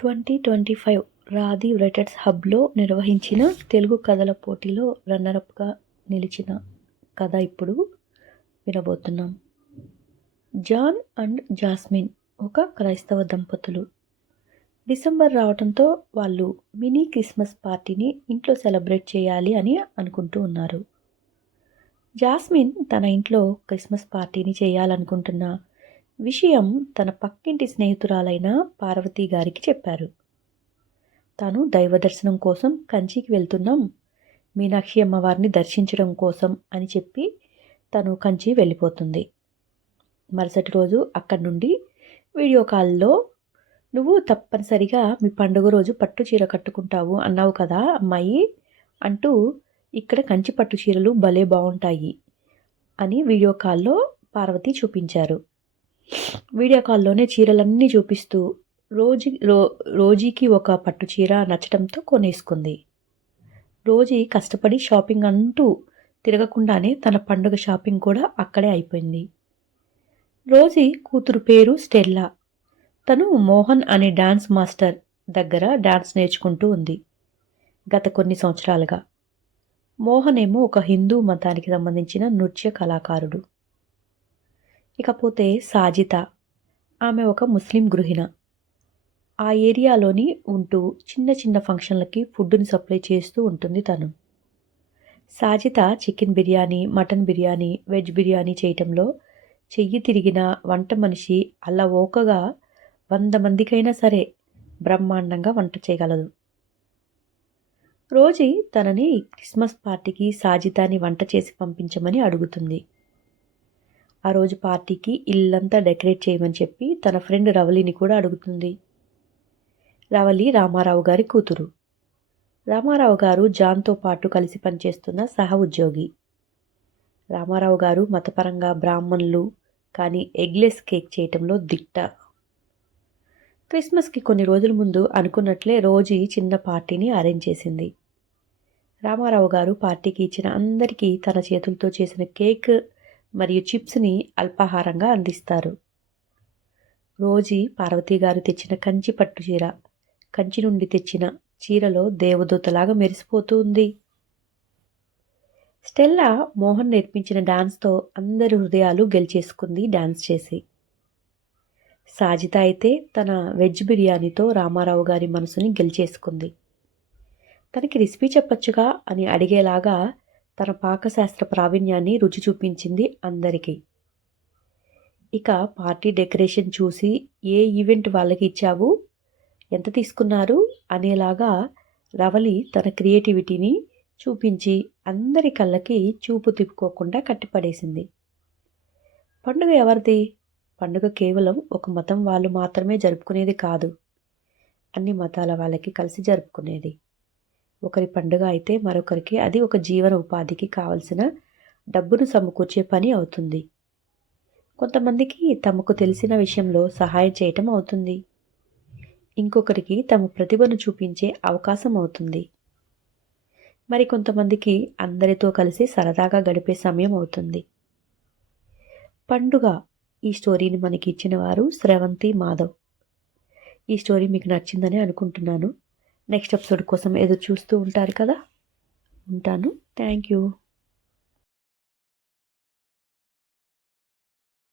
Twenty twenty five రాధి writers హబ్లో నిర్వహించిన తెలుగు కథల పోటీలో రన్నరప్గా నిలిచిన కథ ఇప్పుడు వినబోతున్నాం. జాన్ అండ్ జాస్మిన్ ఒక క్రైస్తవ దంపతులు. డిసెంబర్ రావడంతో వాళ్ళు మినీ క్రిస్మస్ పార్టీని ఇంట్లో సెలబ్రేట్ చేయాలి అని అనుకుంటూ ఉన్నారు. జాస్మిన్ తన ఇంట్లో క్రిస్మస్ పార్టీని చేయాలనుకుంటున్న విషయం తన పక్కింటి స్నేహితురాలైన పార్వతి గారికి చెప్పారు. తాను దైవ దర్శనం కోసం కంచికి వెళ్తున్నాం. మీనాక్షి అమ్మవారిని దర్శించడం కోసం అని చెప్పి తను కంచి వెళ్ళిపోతుంది. మరుసటి రోజు అక్కడి నుండి వీడియో కాల్లో నువ్వు తప్పనిసరిగా మీ పండుగ రోజు పట్టు చీర కట్టుకుంటావు అన్నావు కదా అమ్మాయి అంటూ ఇక్కడ కంచి పట్టు చీరలు భలే బాగుంటాయి అని వీడియో కాల్లో పార్వతి చూపించారు. వీడియో కాల్లోనే చీరలన్నీ చూపిస్తూ రోజు రో రోజీకి ఒక పట్టు చీర నచ్చడంతో కొనేసుకుంది. రోజీ కష్టపడి షాపింగ్ అంటూ తిరగకుండానే తన పండుగ షాపింగ్ కూడా అక్కడే అయిపోయింది. రోజీ కూతురు పేరు స్టెల్లా. తను మోహన్ అనే డాన్స్ మాస్టర్ దగ్గర డాన్స్ నేర్చుకుంటూ ఉంది. గత కొన్ని సంవత్సరాలుగా. మోహన్ ఏమో ఒక హిందూ మతానికి సంబంధించిన నృత్య కళాకారుడు. ఇకపోతే సాజిత. ఆమె ఒక ముస్లిం గృహిణ. ఆ ఏరియాలోని ఉంటూ చిన్న చిన్న ఫంక్షన్లకి ఫుడ్ని సప్లై చేస్తూ ఉంటుంది తను. Sajitha chicken biryani mutton biryani veg biryani చేయటంలో చెయ్యి తిరిగిన వంట మనిషి అలా ఓకగా వంద మందికైనా సరే బ్రహ్మాండంగా వంట చేయగలదు. రోజీ తనని క్రిస్మస్ పార్టీకి సాజితాని వంట చేసి పంపించమని అడుగుతుంది. ఆ రోజు పార్టీకి ఇల్లంతా డెకరేట్ చేయమని చెప్పి తన ఫ్రెండ్ రవలిని కూడా అడుగుతుంది. రవలి రామారావు గారి కూతురు. రామారావు గారు జాన్తో పాటు కలిసి పనిచేస్తున్న సహ ఉద్యోగి. రామారావు గారు మతపరంగా బ్రాహ్మణులు కానీ ఎగ్లెస్ కేక్ చేయటంలో దిట్ట. క్రిస్మస్కి కొన్ని రోజుల ముందు అనుకున్నట్లే రోజీ చిన్న పార్టీని అరేంజ్ చేసింది. రామారావు గారు పార్టీకి ఇచ్చిన అందరికీ తన చేతులతో చేసిన కేక్ మరియు చిప్స్ని అల్పాహారంగా అందిస్తారు. రోజీ పార్వతీ గారు తెచ్చిన కంచి పట్టు చీర. కంచి నుండి తెచ్చిన చీరలో దేవదూతలాగా మెరిసిపోతూ ఉంది. స్టెల్లా మోహన్ నేర్పించిన డాన్స్తో అందరి హృదయాలు గెలిచేసుకుంది డాన్స్ చేసి. సాజిత అయితే తన వెజ్ బిర్యానీతో రామారావు గారి మనసుని గెలిచేసుకుంది. తనకి రెసిపీ చెప్పొచ్చుగా అని అడిగేలాగా తన పాకశాస్త్ర ప్రావీణ్యాన్ని రుచి చూపించింది అందరికీ. ఇక పార్టీ డెకరేషన్ చూసి ఏ ఈవెంట్ వాళ్ళకి ఇచ్చావు? ఎంత తీసుకున్నారు? అనేలాగా రవలి తన క్రియేటివిటీని చూపించి అందరి కళ్ళకి చూపు తిప్పుకోకుండా కట్టిపడేసింది. పండుగ ఎవరిది? పండుగ కేవలం ఒక మతం వాళ్ళు మాత్రమే జరుపుకునేది కాదు. అన్ని మతాల వాళ్ళకి కలిసి జరుపుకునేది. ఒకరి పండుగ అయితే మరొకరికి అది ఒక జీవన ఉపాధికి కావలసిన డబ్బును సమకూర్చే పని అవుతుంది. కొంతమందికి తమకు తెలిసిన విషయంలో సహాయం చేయటం అవుతుంది. ఇంకొకరికి తమ ప్రతిభను చూపించే అవకాశం అవుతుంది. మరి కొంతమందికి అందరితో కలిసి సరదాగా గడిపే సమయం అవుతుంది. పండుగ ఈ స్టోరీని మనకి ఇచ్చిన వారు శ్రవంతి మాధవ్. ఈ స్టోరీ మీకు నచ్చిందని అనుకుంటున్నాను. నెక్స్ట్ ఎపిసోడ్ కోసం ఎదురు చూస్తూ ఉంటారు కదా. ఉంటాను. Thank you.